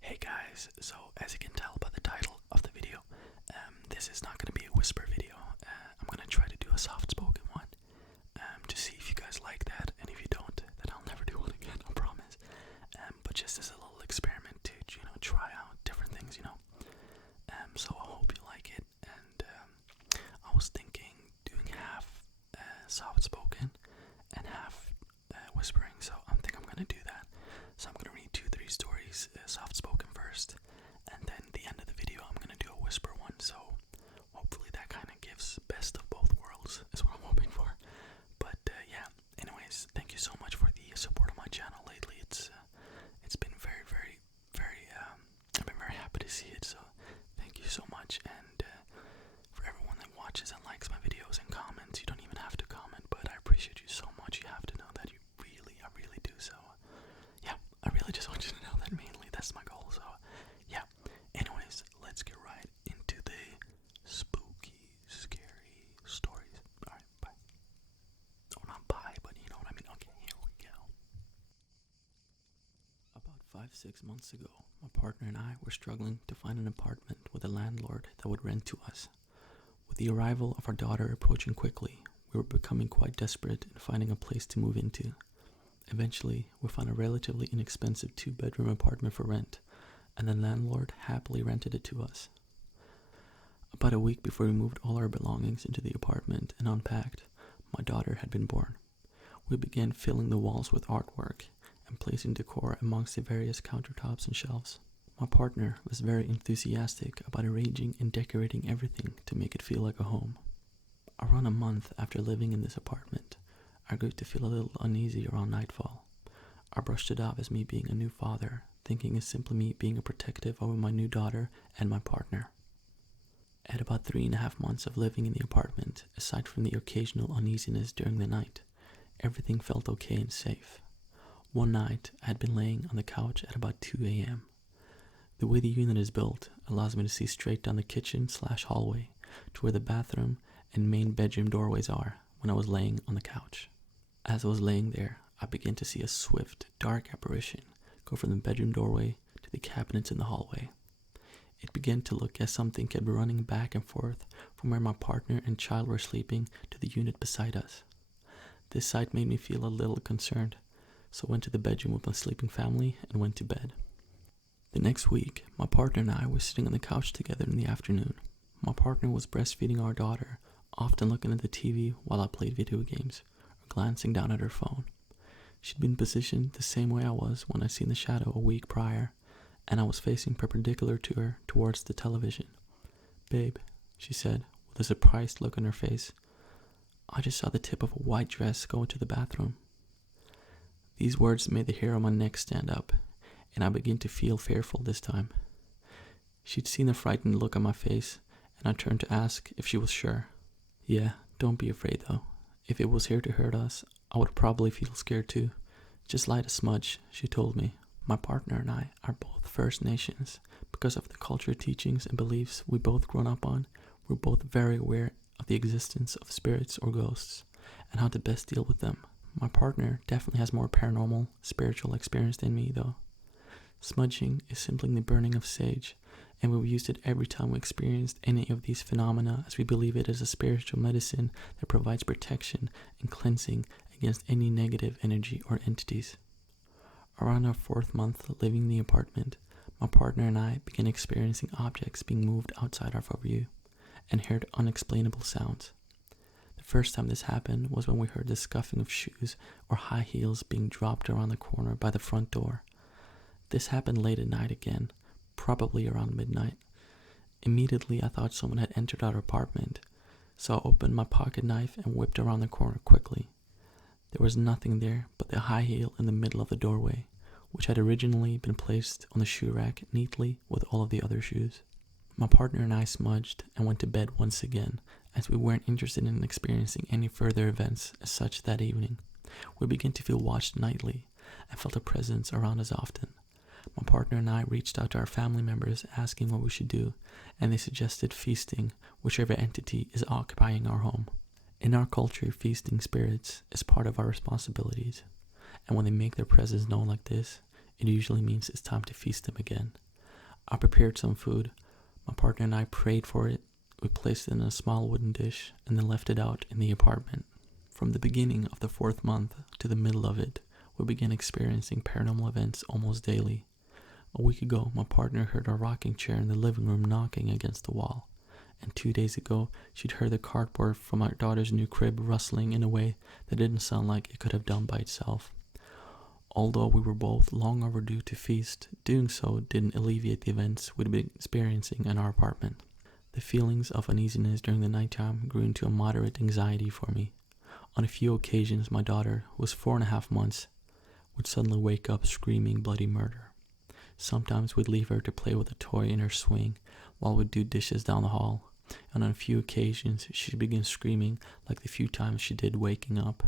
Hey guys, so as you can tell by the title of the video, this is not going to be a whisper video. I'm going to try to do a soft-spoken one to see if you guys like that, and if you don't, then I'll never do one again, I promise. But just as a little experiment to, try out different things. So I hope you like it, and I was thinking doing half soft-spoken and half whispering, so I think I'm going to do that. So I'm going to read 2-3 stories soft-spoken first, and then at the end of the video I'm going to do a whisper one, so hopefully that kind of gives best of both worlds is what I'm hoping for. But yeah, anyways, thank you so much for the support of my channel lately. It's been very, very, very, I've been very happy to see it, so thank you so much. And for everyone that watches and likes my videos and comments, you don't even have to comment, but I appreciate you so much. You have to know that I really do. So yeah, I really just want you to know that mainly that's my goal. So yeah, anyways, let's get right into the spooky, scary stories. Alright, bye. Oh, not bye, but you know what I mean. Okay, here we go. About 5-6 months ago, my partner and I were struggling to find an apartment with a landlord that would rent to us. With the arrival of our daughter approaching quickly, we were becoming quite desperate in finding a place to move into. Eventually, we found a relatively inexpensive 2-bedroom apartment for rent, and the landlord happily rented it to us. About a week before we moved all our belongings into the apartment and unpacked, my daughter had been born. We began filling the walls with artwork and placing decor amongst the various countertops and shelves. My partner was very enthusiastic about arranging and decorating everything to make it feel like a home. Around a month after living in this apartment, I grew to feel a little uneasy around nightfall. I brushed it off as me being a new father, thinking it's simply me being protective over my new daughter and my partner. At about 3.5 months of living in the apartment, aside from the occasional uneasiness during the night, everything felt okay and safe. One night, I had been laying on the couch at about 2 a.m. The way the unit is built allows me to see straight down the kitchen/hallway to where the bathroom and main bedroom doorways are when I was laying on the couch. As I was laying there, I began to see a swift, dark apparition go from the bedroom doorway to the cabinets in the hallway. It began to look as something kept running back and forth from where my partner and child were sleeping to the unit beside us. This sight made me feel a little concerned, so I went to the bedroom with my sleeping family and went to bed. The next week, my partner and I were sitting on the couch together in the afternoon. My partner was breastfeeding our daughter, often looking at the TV while I played video games, or glancing down at her phone. She'd been positioned the same way I was when I seen the shadow a week prior, and I was facing perpendicular to her towards the television. "Babe," she said, with a surprised look on her face, "I just saw the tip of a white dress go into the bathroom." These words made the hair on my neck stand up, and I began to feel fearful this time. She'd seen the frightened look on my face, and I turned to ask if she was sure. "Yeah, don't be afraid though. If it was here to hurt us, I would probably feel scared too. Just light a smudge," she told me. My partner and I are both First Nations. Because of the culture, teachings, and beliefs we both grown up on, we're both very aware of the existence of spirits or ghosts, and how to best deal with them. My partner definitely has more paranormal, spiritual experience than me though. Smudging is simply the burning of sage, and we've used it every time we experienced any of these phenomena, as we believe it is a spiritual medicine that provides protection and cleansing against any negative energy or entities. Around our 4th month living in the apartment, my partner and I began experiencing objects being moved outside our view, and heard unexplainable sounds. The first time this happened was when we heard the scuffing of shoes or high heels being dropped around the corner by the front door. This happened late at night again, probably around midnight. Immediately I thought someone had entered our apartment, so I opened my pocket knife and whipped around the corner quickly. There was nothing there but the high heel in the middle of the doorway, which had originally been placed on the shoe rack neatly with all of the other shoes. My partner and I smudged and went to bed once again, as we weren't interested in experiencing any further events as such that evening. We began to feel watched nightly and felt a presence around us often. My partner and I reached out to our family members asking what we should do, and they suggested feasting whichever entity is occupying our home. In our culture, feasting spirits is part of our responsibilities, and when they make their presence known like this, it usually means it's time to feast them again. I prepared some food. My partner and I prayed for it. We placed it in a small wooden dish and then left it out in the apartment. From the beginning of the 4th month to the middle of it, we began experiencing paranormal events almost daily. A week ago, my partner heard our rocking chair in the living room knocking against the wall. And 2 days ago, she'd heard the cardboard from our daughter's new crib rustling in a way that didn't sound like it could have done by itself. Although we were both long overdue to feast, doing so didn't alleviate the events we'd been experiencing in our apartment. The feelings of uneasiness during the nighttime grew into a moderate anxiety for me. On a few occasions, my daughter, who was 4.5 months, would suddenly wake up screaming bloody murder. Sometimes we'd leave her to play with a toy in her swing while we'd do dishes down the hall, and on a few occasions she'd begin screaming like the few times she did waking up.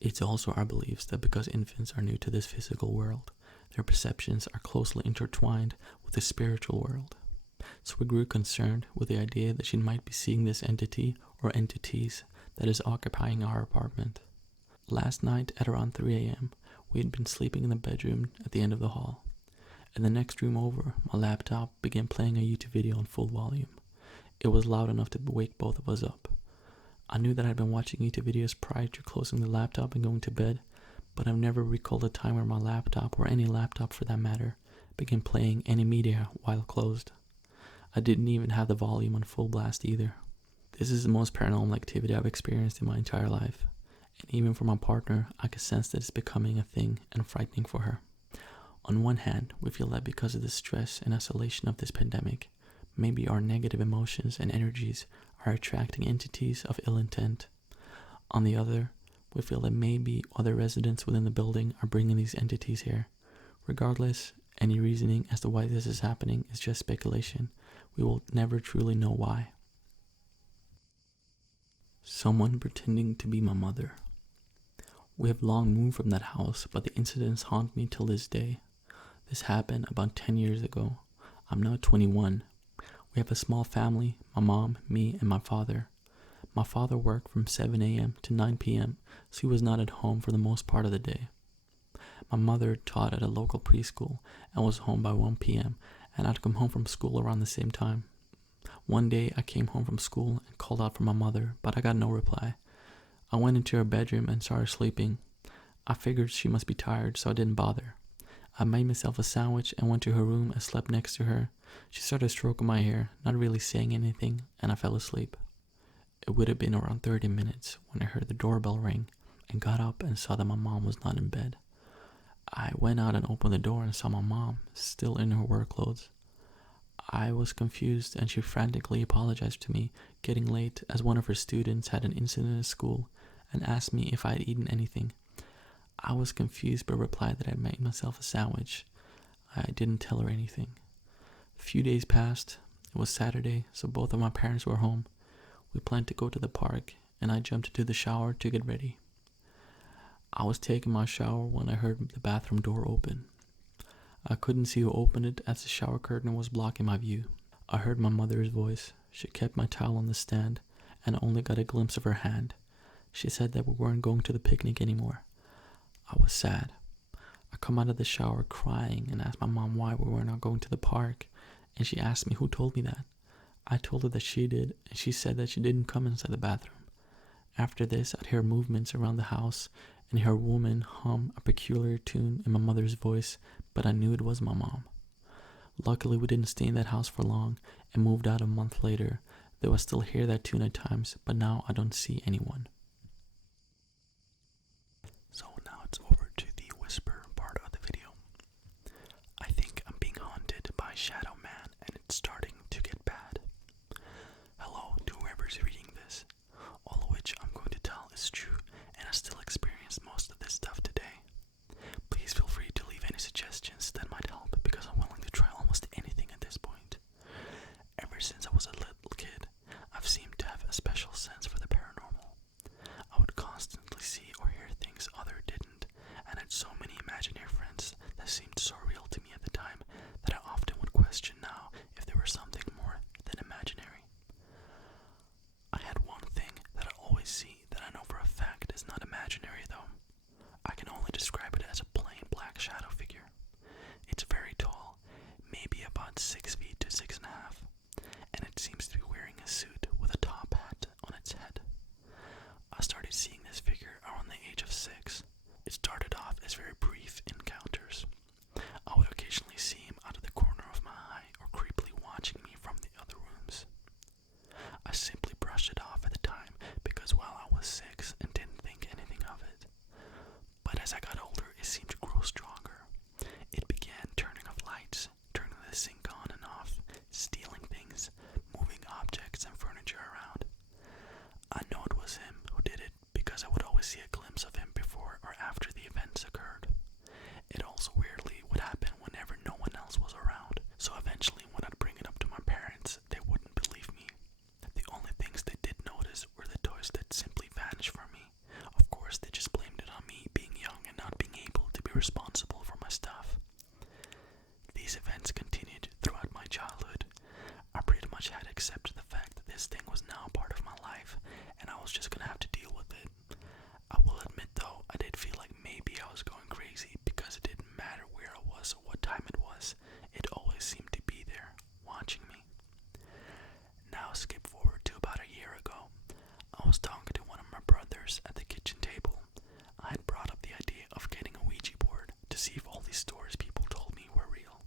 It's also our beliefs that because infants are new to this physical world, their perceptions are closely intertwined with the spiritual world. So we grew concerned with the idea that she might be seeing this entity or entities that is occupying our apartment. Last night at around 3 a.m., we had been sleeping in the bedroom at the end of the hall. In the next room over, my laptop began playing a YouTube video on full volume. It was loud enough to wake both of us up. I knew that I'd been watching YouTube videos prior to closing the laptop and going to bed, but I've never recalled a time where my laptop, or any laptop for that matter, began playing any media while closed. I didn't even have the volume on full blast either. This is the most paranormal activity I've experienced in my entire life, and even for my partner, I could sense that it's becoming a thing and frightening for her. On one hand, we feel that because of the stress and isolation of this pandemic, maybe our negative emotions and energies are attracting entities of ill intent. On the other, we feel that maybe other residents within the building are bringing these entities here. Regardless, any reasoning as to why this is happening is just speculation. We will never truly know why. Someone pretending to be my mother. We have long moved from that house, but the incidents haunt me till this day. This happened about 10 years ago. I'm now 21. We have a small family, my mom, me, and my father. My father worked from 7 a.m. to 9 p.m., so he was not at home for the most part of the day. My mother taught at a local preschool and was home by 1 p.m., and I'd come home from school around the same time. One day I came home from school and called out for my mother, but I got no reply. I went into her bedroom and saw her sleeping. I figured she must be tired, so I didn't bother. I made myself a sandwich and went to her room and slept next to her. She started stroking my hair, not really saying anything, and I fell asleep. It would have been around 30 minutes when I heard the doorbell ring and got up and saw that my mom was not in bed. I went out and opened the door and saw my mom, still in her work clothes. I was confused and she frantically apologized to me, getting late as one of her students had an incident at school and asked me if I had eaten anything. I was confused but replied that I made myself a sandwich. I didn't tell her anything. A few days passed. It was Saturday, so both of my parents were home. We planned to go to the park, and I jumped into the shower to get ready. I was taking my shower when I heard the bathroom door open. I couldn't see who opened it as the shower curtain was blocking my view. I heard my mother's voice. She kept my towel on the stand, and I only got a glimpse of her hand. She said that we weren't going to the picnic anymore. I was sad. I come out of the shower crying and asked my mom why we were not going to the park, and she asked me who told me that. I told her that she did, and she said that she didn't come inside the bathroom. After this, I'd hear movements around the house and hear a woman hum a peculiar tune in my mother's voice, but I knew it was my mom. Luckily, we didn't stay in that house for long and moved out a month later, though I still hear that tune at times, but now I don't see anyone. So now it's over to the whisper part of the video. I think I'm being haunted by Shadow Man, and it's starting to get bad. Hello to whoever's reading this, all of which I'm going to tell is true, and I still experienced most of this stuff today. Please feel free to leave any suggestions that might help, because I'm willing to try almost anything at this point. Ever since I was a little kid, I've seemed to have a special sense for the paranormal. I would constantly see or hear things others didn't, and had so many imaginary friends that seemed so real to me at the time that I often would question now if there were something more than imaginary. I had one thing that I always see that I know for a fact is not imaginary though. I can only describe describe it as a plain black shadow figure. It's very tall, maybe about 6 feet to 6.5, and it seems to be wearing a suit with a top hat on its head. I started seeing this figure around the age of 6. It started off as very brief encounters. I would occasionally see him out of the corner of my eye or creepily watching me from the other rooms. I simply brushed it off at the time because, well, I was 6 and didn't think anything of it. But as I got older, it seemed to grow stronger. It began turning off lights, turning the sink on and off, stealing things, moving objects and furniture around. I know it was him who did it because I would always see a glimpse of him before or after the events occurred. It also weirdly would happen whenever no one else was around, so eventually when I'd bring it up to my parents, they wouldn't believe me. The only things they did notice were the toys that simply vanished from me. Of course, they just blamed it on me being young and not being able to be responsible for my stuff. These events continued throughout my childhood. I pretty much had accepted the fact that this thing was now part of my life, and I was just gonna have to deal with it. I will admit though, I did feel like maybe I was going crazy because it didn't matter where I was or what time it was. It always seemed to be there, watching me. Now skip forward to about a year ago. I was talking to one of my brothers at the kitchen table. I had brought up the idea of getting a Ouija board to see if all these stories people told me were real.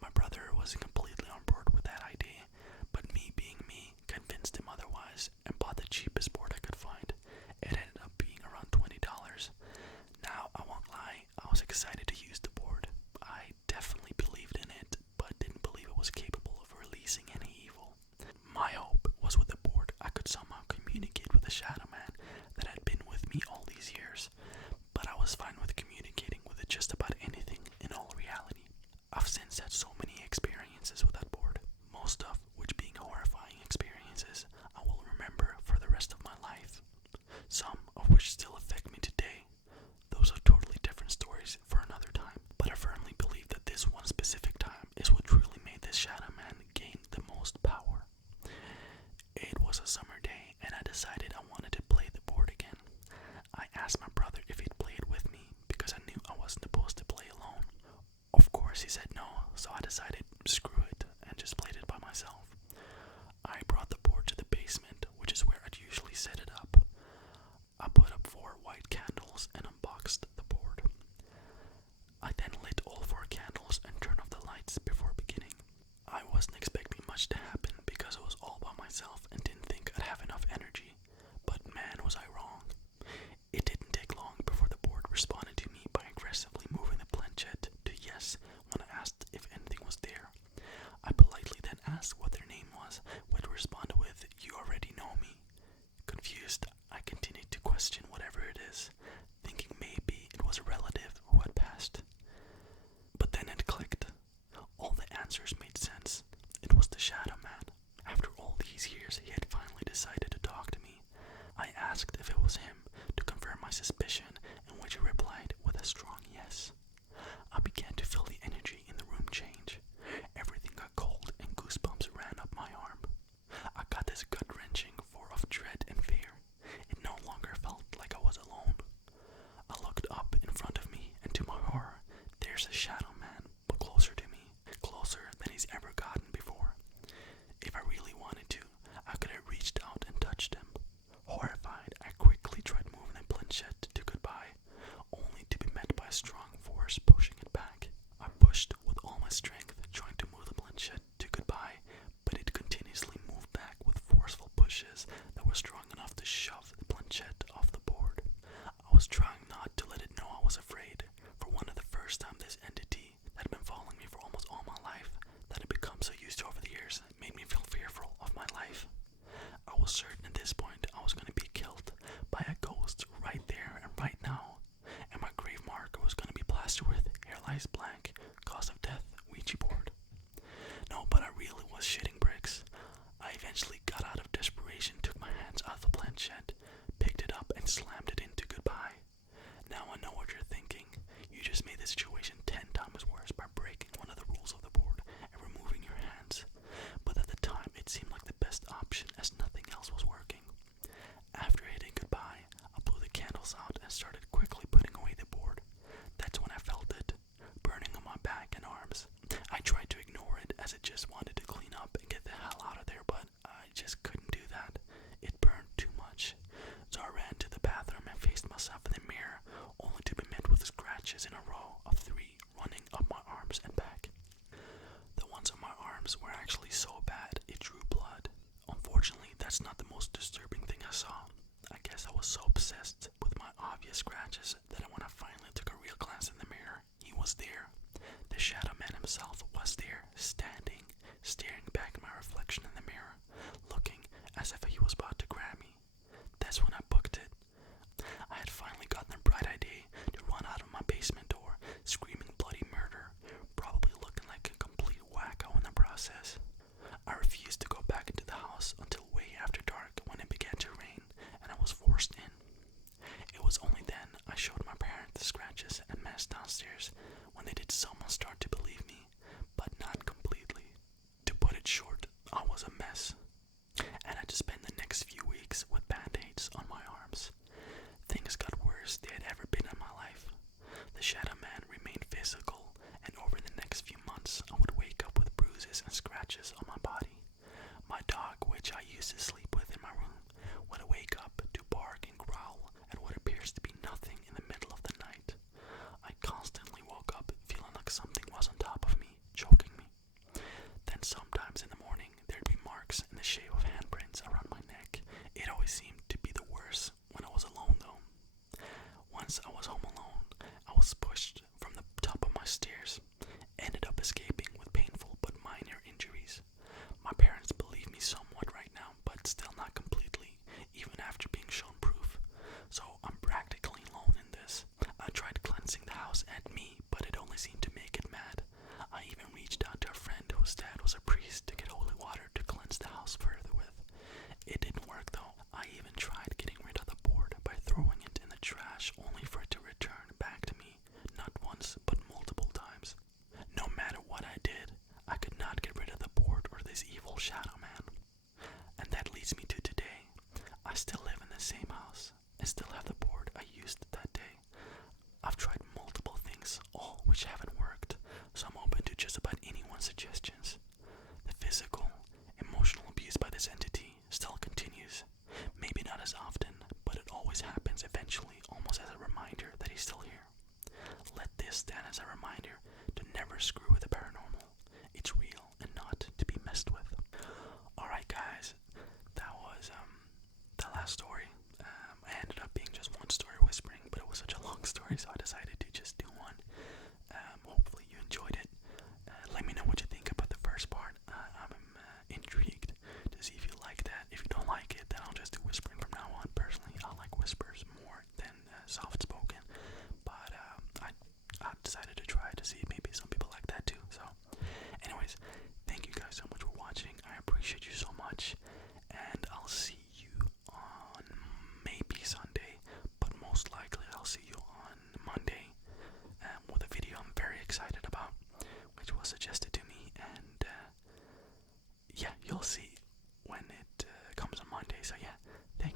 My brother wasn't completely on board with that idea, but me being me convinced him otherwise and bought the cheapest board I could find. It ended up being around $20. Now, I won't lie, I was excited to use the board. I definitely believed in it, but didn't believe it was capable of releasing any evil. My hope was with the board I could somehow communicate with the Shadow Man that had been with me all these years, but I was fine with communicating with it just about anything in all reality. I've since had so many experiences with that board, most of which being horrifying experiences I will remember for the rest of my life, some of which still affect me today. Those are totally different stories for another time, but I firmly believe that this one specific time is what truly made this Shadow Man gain the most power. It was a summer day, and I decided I wanted to play the board again. I asked my brother if he'd play it with me because I knew I wasn't supposed to play alone. Of course he said no, so I decided screw it and just played it by myself. I brought the board to the basement, which is where I'd usually set it up. I put up 4 white candles and unboxed the board. I then lit all 4 candles and turned off the lights before beginning. I wasn't expecting much to happen because I was all by myself and didn't think I'd have enough energy, but man was I wrong. It didn't take long before the board responded to me by aggressively moving the planchette to yes when I asked if anything was there. I politely then asked what their name was, which responded with, "You already know me." Confused, I continued to question whatever it is, thinking maybe it was a relative who had passed. But then it clicked. All the answers made sense. It was the Shadow Man. After all these years, he had finally decided to talk to me. I asked if it was him to confirm my suspicion, in which he replied with a strong yes. I began to feel the energy in the room change. Everything got cold and goosebumps ran up my arm. I got this gut-wrenching feeling of dread and fear. It no longer felt like I was alone. I looked up in front of me, and to my horror, there's a Shadow Man, but closer to me, closer than he's ever gotten before. If I really wanted to, I could have reached out and touched him. Horrified, I quickly tried moving the planchette to goodbye, only to be met by a strong force pushing it back. I pushed with all my strength, trying to move the planchette to goodbye, but it continuously moved back with forceful pushes that were strong enough to shove the planchette off the board. I was trying not to let it know I was afraid. For one of the first time, this entity that had been following me for almost all my life, that had become so used to over the years, made me feel fearful of my life. I was certain at this point I was going to be killed by a ghost right there and right now, and my grave marker was going to be plastered with "Here lies blank, cause of death, Ouija board." No, but I really was shitting bricks. I eventually got out of desperation, took my hands out of the planchette, picked it up and slammed it into goodbye. Now I know what you're thinking. You just made the situation 10 times worse by breaking one of the rules of the board and removing your hands. But at the time it seemed like the best option as nothing else was working. After hitting goodbye, I blew the candles out and started quickly putting away the board. obvious scratches that when I finally took a real glance in the mirror, he was there. The shadow man himself was there, standing, staring back at my reflection in the mirror, looking as if he was about to grab me. That's when I booked it. I had finally gotten the bright idea to run out of my basement door, screaming bloody murder, probably looking like a complete wacko in the process. I refused to go back into the house until way after dark when it began to rain and I was forced in. It was only then I showed my parents the scratches and mess downstairs when they did somewhat start to believe me, but not completely. To put it short, I was a mess, and had to spend the next few weeks with band-aids on my arms. Things got worse than they had ever been in my life. The shadow man remained physical, and over the next few months I would wake up with bruises and scratches on my body. My dog, which I used to sleep with in my room, would wake up to bark and growl at what appears to be nothing in the middle of the night. I constantly woke up feeling like something was on top of me, choking me. Then sometimes in the morning there'd be marks in the shape of handprints around my neck. It always seemed to be the worst when I was alone though. Once I was home alone, I was pushed from the top of my stairs, ended up escaping with painful but minor injuries. My parents believe me somewhat right now, but still not completely, even after being shown proof. So I'm practically alone in this. I tried cleansing the house and me, but it only seemed to make it mad. I even reached out to a friend whose dad was a priest to get holy water to cleanse the house further with. It didn't work though. I even tried getting rid of the board by throwing it in the trash only for it to return back to me, not once but multiple times. No matter what I did, I could not get rid of the board or this evil shadow man. And that leads me to today. I still live in the same house and still have the board I used that day. I've tried multiple things, all which haven't worked, so I'm open to just about anyone's suggestions. The physical, emotional abuse by this entity still continues. Maybe not as often, but it always happens eventually, almost as a reminder that he's still here. Let this stand as a reminder to never screw with the paranormal. It's real and not to be messed with. Alright guys, that was the last story. I ended up being just one story whispering, but it was such a long story, so I decided to just do one. Hopefully you enjoyed it. Let me know what you think about the first part. I'm intrigued to see if you like that. If you don't like it, then I'll just do whispering from now on. Personally, I like whispers more than soft spoken, but I decided to try to see if maybe some people like that too. So anyways, thank you guys so much for watching. I appreciate you so much, and I'll see you on maybe Sunday, but most likely I'll see you on Monday with a video I'm very excited about, which was suggested to me, and yeah, you'll see when it comes on Monday. So yeah, thank